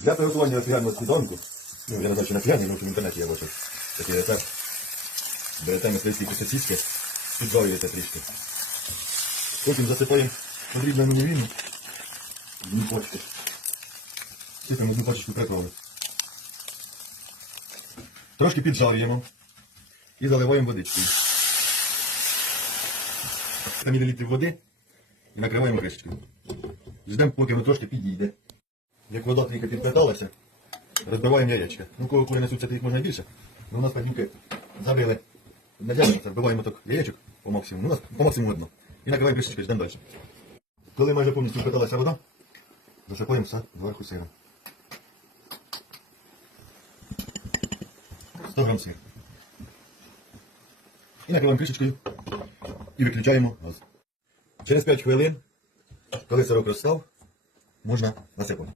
Для приготування росіянного сніданку, ну, я не знаю, чи на фіані, але в інтернеті я бачив такий рецепт. Берете мисливські сосиски, піджарюєте трішки. Потім засипаємо подрібнену мівіну, одну почку. Сипаємо одну пачечку приправи. Трошки піджарюємо і заливаємо водичкою. 100 мл води і накриваємо кришечкою. Ждемо, поки воно трошки підійде. Як вода трішки підпиталася, розбиваємо яєчка. Ну, кого кури несуться, то їх можна більше. Ну, у нас падінки забили. Надягнемо, розбиваємо так яєчок по максимуму. Ну, у нас по максимуму одно. І накриваємо кришечкою, ждемо далі. Коли майже повністю впиталася вода, засипаємо все зверху сиром. 100 грам сир. І накриваємо кришечкою і виключаємо газ. Через 5 хвилин, коли сирок розстав, можна насипати.